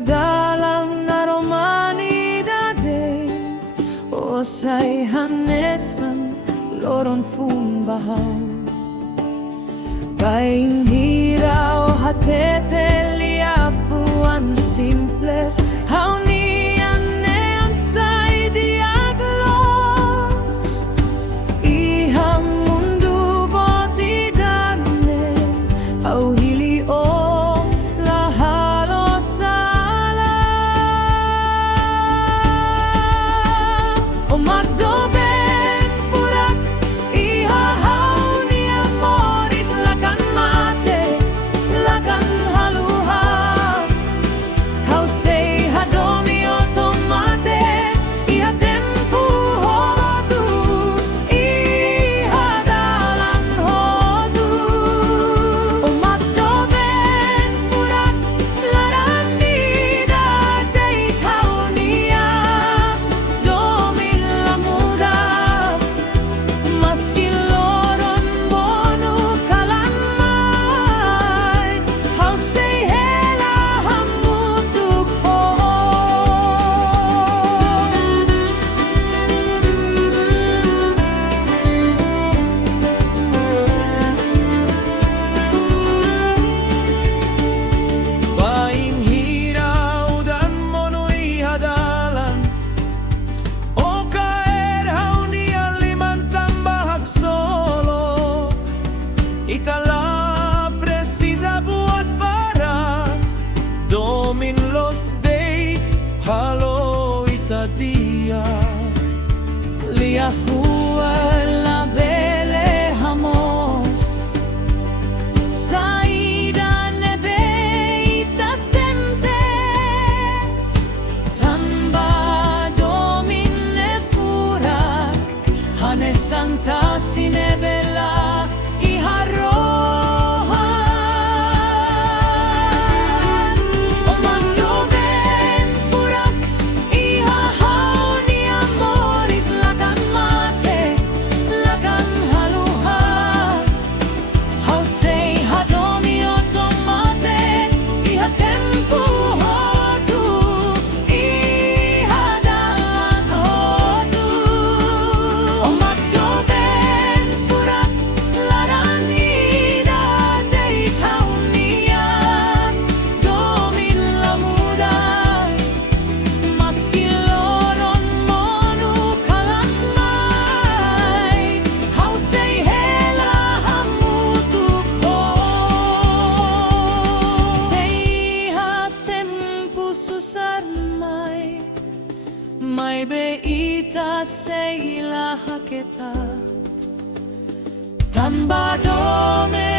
dalam naromanidadit o sa'y hanesan loron fumbahaw Paing hiraw hatete liafuan simples haunian nean sa'y diaglos Iham mundo botidane au hili o Itala precisa buat para Domin los date halo ita dia Lia fua la bele hamos Saida nebe ita sente Tamba domin ne furak Hane santa sinebela Mai beita seila haketa Tanpa dome